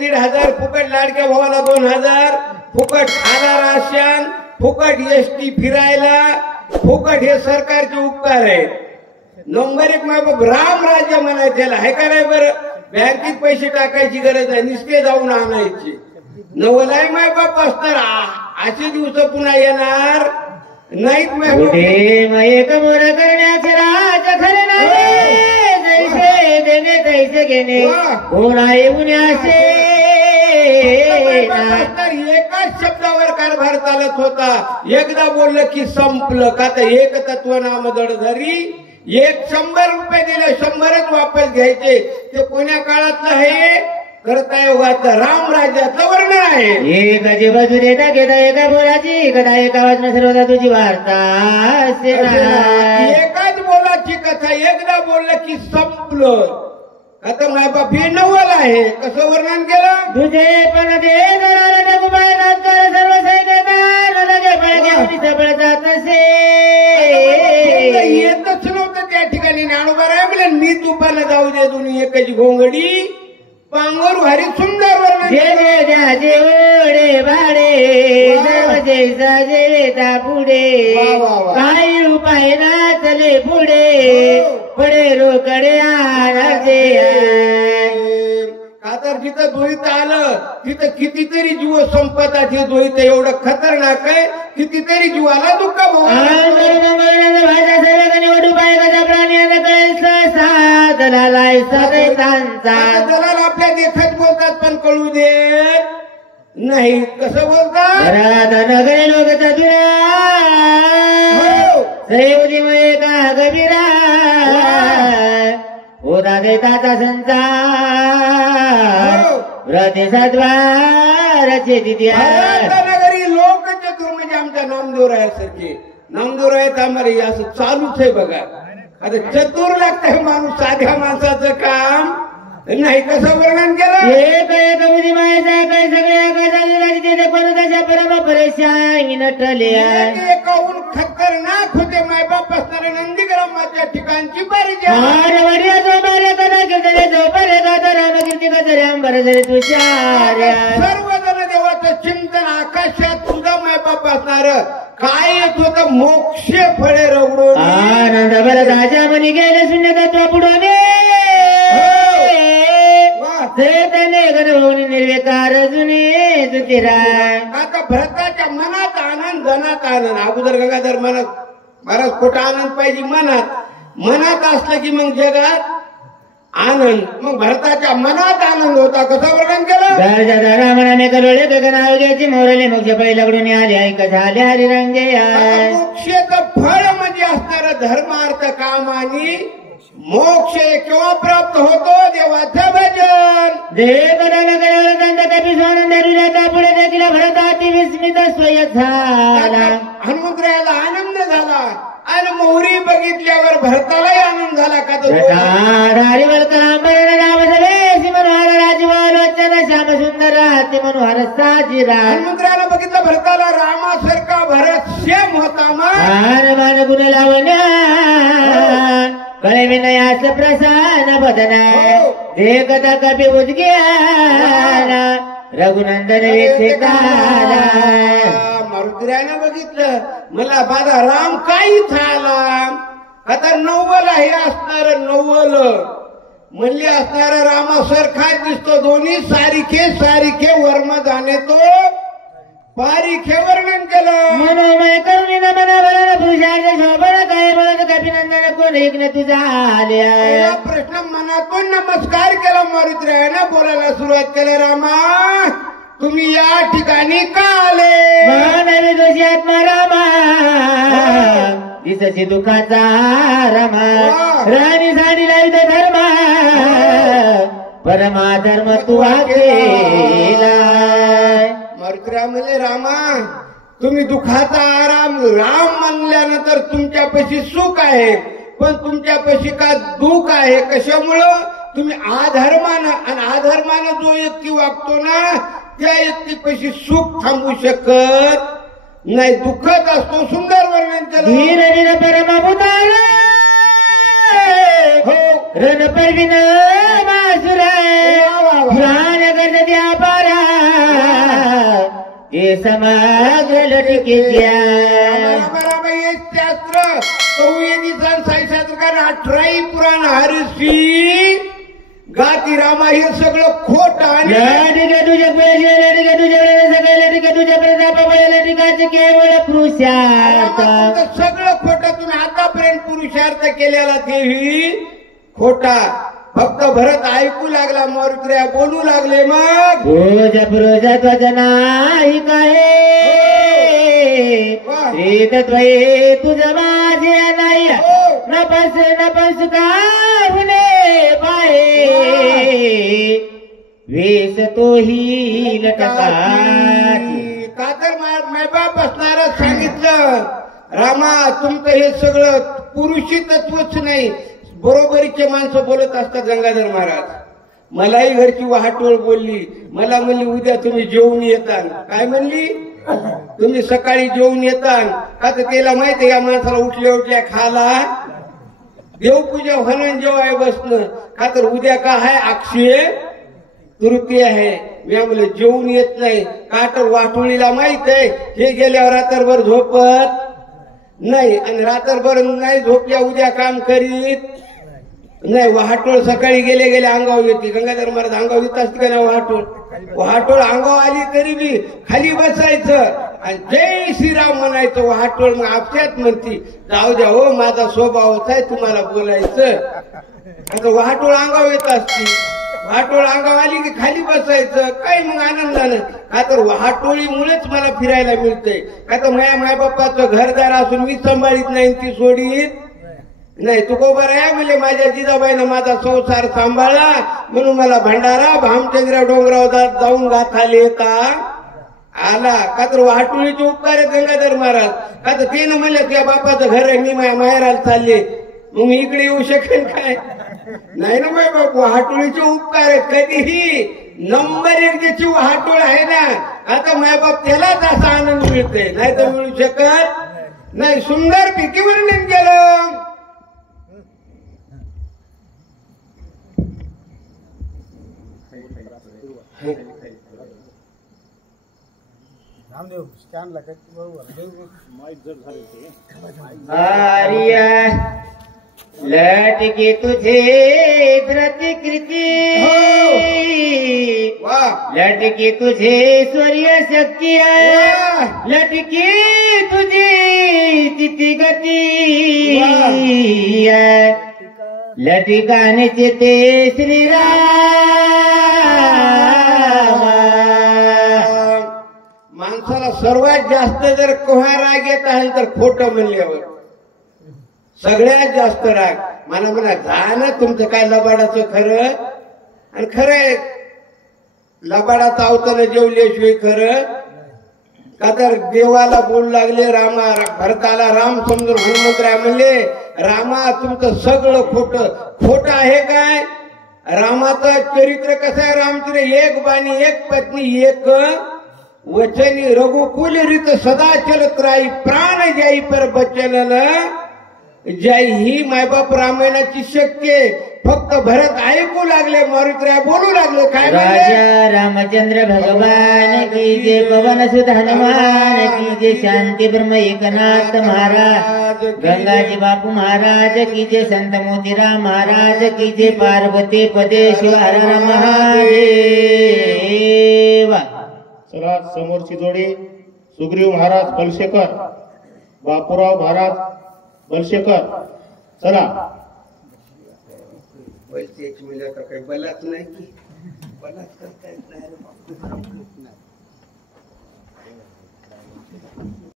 1500 फुकट लाडक्या भावाला 2000 फुकट खाना राशन फुकट एसटी फिरायला फुकट हे सरकारचे उपकार आहेत. नंबर 1 मायबाप राम राज्य म्हणायचे आहे का नाही बरं. बँकेत पैसे टाकायची गरज नाही नुसते जाऊन आणायचे. नवलाय मायबाप असणार असे दिवस पुन्हा येणार नाहीत. एक मोर करण्याचे राज खरे नाही जैसे देणे तैसे घेणे कोणा येऊन असे. एकाच शब्दावर कारभार चालत होता. एकदा बोललं की संपलं. का तर एक तत्व नाम दडधरी 100 रुपये दिले 100च वापस घ्यायचे. ते कोण्या काळातलं आहे करता योगाचं राम राज्याचं वर्णन आहे. एक बाजूने घेता एका बोलाची कथा एका वाचना सर्वदा तुझी वार्ता. एकाच बोलाची कथा एकदा बोललं की संपलं. आता मायबाप हे नवल आहे. कसं वर्णन केलं. तुझे पण दे सर्व येतच नव्हतं त्या ठिकाणी. ज्ञानोबा राय म्हणे मी तुपाला जाऊ दे दोन्ही एकाची घोंगडी पांगोर भारी सुंदर वर्णन ओढे भाडे जैसा पुढे काही उपाय ना चले पुढे पुढे रोकडे आणाचे. का तर जिथं द्वैत आलं तिथं कितीतरी जीव संपतात. हे द्वैत एवढं खतरनाक आहे. कितीतरी जीवाला दुःख दलाल आपल्या देखत बोलतात पण कळू देत नाही. कसं बोलतात लोक चतुरा सैवजीमय का गभीरा होता देताचा संसार प्रतिसाद्वाराचे नगरी लोक चतुर म्हणजे आमच्या नामदेवरायासारखे. नामदेवरायात आम्हाला असं चालूच आहे बघा. आता चतुर लागतंय माणूस साध्या माणसाचं काम नाही. कसं वर्णन केलं. एक मायाचा काय सगळ्या कोणत्याच्या परम परेशान नटल्या एकाहून खतरनाक होते. मायबाप असणारे नंदीग्रामाच्या ठिकाणची सर्वजण देवाचं चिंतन आकाशात सुद्धा मायबाप असणार काय येत होतं मोक्ष फळे रवडून आनंद बरं राजा म्हणी गेले शून्य तत्व बुडवणे निर्विकार जुने जुतिरा. आता भरताच्या मनात आनंद धनात आनंद. अगोदर गंगाधर मनात महाराज खोटा आनंद पाहिजे मनात असलं की मग जगात आनंद. मग भरताच्या मनात आनंद होता. कसं वर्णन केलं. मनाने कळले गगनावग्याची मोरले मोक्ष पहिल्याकडून आले ऐक झाले हरिरंगे. मोक्षाचं फळ म्हणजे असणार धर्मार्थ काम आणि मोक्ष केव्हा प्राप्त होतो देवाचं भजन. पुढे देखील भरताती विस्मित स्वय झाला. हनुमंतरायाला आनंद झाला आणि मोहरी बघितल्यावर भरतालाही आनंद झाला. का श्याम सुंदर अति मनोहर साजीरा. हनुमंतरायाला बघितलं भरताला रामासारखा भरत सेम होता. मान गुण लावण्या कळे विनयास प्रसन्न बदना देखता कपी उद्ग्याना रघुनंदन वेक्षकाला. मारुतीरायानं बघितलं मला बाधा राम काही थाला. आता नवल हे असणार नवल म्हणले असणार रामासारखा दिसतो. दोन्ही सारिखे वर्म जाणे तो पारिखे वर्णन केलं. मनोमय करुणीन मनावरण पुरुषार्थ शोभन काय बोलत कपिनंदन कोण ऐकणे तुझा आल्या. प्रश्न मनातून नमस्कार केला. मारुतीरायानं बोलायला सुरुवात केली. रामा तुम्ही या ठिकाणी का आले. मानवी दोषी आत्मा रामा दिसची दुःखाचा रमा राणी साडी लावित धर्मा परमाधर्म तू केला. मारुतीराय म्हणले रामा तुम्ही दुःखाचा आराम राम म्हणल्यानंतर तुमच्यापाशी सुख आहे पण तुमच्यापाशी का दुःख आहे. कशामुळं तुम्ही अधर्मानं आणि अधर्मानं जो व्यक्ती वागतो ना त्या व्यक्तीपाशी सुख थांबू शकत नाही. दुःखच असतो. सुंदर वर्णन केलं. धीर परमभूताल रण परविन मासुरा प्राण गणद्या हे समग्र लटकेच्या हे शास्त्र संवेदीचा साईशास्त्रकार 18 पुराण हरशी गाती रामा हे सगळं खोट आणि तुझ्या पैसे तुझ्या सगळ्या तुझ्या प्रतापाचे केवळ पुरुषार्थ सगळं खोटातून आतापर्यंत पुरुषार्थ केलेला तेही खोटा फक्त भरत ऐकू लागला मारुत्र्या बोलू लागले मग रोजा त्वचा नाही काय तत्वये तुझं माझे नाही नपस का हुने पाहे वेस तोही लटकाची का तर मायबाप असणारच सांगितलं रामा तुमचं हे सगळं पुरुषी तत्वच नाही बरोबरीचे माणसं बोलत असतात गंगाधर महाराज मलाही घरची वाहटोळ बोलली मला म्हणली उद्या तुम्ही जेवून येताल काय म्हणली तुम्ही सकाळी जेवून येताल का तर त्याला माहिती या माणसाला उठल्या खाला देवपूजा होणं जेव्हा बसणं का तर उद्या का आहे अक्षय तृतीय आहे मी म्हणलं जेवून येत नाही का तर वाटोळीला माहित आहे हे गेल्यावर रात्रभर झोपत नाही आणि रात्रभर नाही झोपल्या उद्या काम करीत नाही वाहटोळ सकाळी गेले अंगावर येते गंगाधर महाराज अंगावर येत असते का नाही वाहटोळ अंगावर आली तरी बी खाली बसायचं आणि जय श्रीराम म्हणायचं वाहटोळ मग आपल्यात म्हणती जाऊ द्या हो माझा स्वभावच आहे तुम्हाला बोलायचं आता वाहटोळ अंगावर येत असती वाहटोळ अंगावर आली की खाली बसायचं काय मग आनंदानं का तर वाहटोळीमुळेच मला फिरायला मिळतंय का तर माझ्या बाप्पाचं घरदार असून मी सांभाळीत नाही ती सोडीत नाही तू को बरं आहे म्हणजे माझ्या जिजाबाईनं माझा संसार सांभाळला म्हणून मला भंडारा भामचंद्र डोंगराव जाऊन गाथाले येता आला का तर वाहटोळीचे उपकार आहेत गंगाधर महाराज का तर ते म्हणलं त्या बापाचं घर आहे मी माझ्या माहेराला चालले मग मी इकडे येऊ शकेन काय नाही ना बाई बापू वाहटोळीचे उपकार आहेत कधीही नंबर 1 ज्याची वाहटोळ आहे ना आता माझ्या बाप त्यालाच असा आनंद मिळते नाही तर मिळू शकत नाही सुंदर पिकी वर्णन केलं आर्या लटके तुझे धृतिकृती लटके तुझे सूर्य शक्ती लटके तुझी तिथी गती लटिकानेचे ते श्रीराम माणसाला सर्वात जास्त जर कोहा राग येत असेल तर खोटं म्हणल्यावर सगळ्यात जास्त राग मला म्हणा जा ना तुमचं काय लबाडाचं खरं आणि खरं आहे लबाडाचं अवताना जेवल्याशिवाय खरं का तर देवाला बोलू लागले रामा भरताला राम समजून हनुमंतराय म्हणले रामा तुमचं सगळं खोटं आहे काय रामाचं चरित्र कसं आहे रामचरित्र एक बाणी एक पत्नी एक वचनी रघुकुल रीत सदा चलत राही प्राण जाई पर बचन जय ही मायबाप रामायणाची शक्य फक्त भरत ऐकू लागले मारुत्र्या बोलू लागले काय राजा रामचंद्र भगवान की जय पवन सुत हनुमान की जय शांती ब्रह्म एकनाथ महाराज गंगाजी बापू महाराज की जय संत मोतीराम महाराज की जय पार्वती पदे शिव हर हर महादेव चला समोरची जोडी सुग्रीव महाराज बलशेखर बापूराव महाराज बलशेखर चला पैसे काही बलाच नाही की बलाच करता येत नाही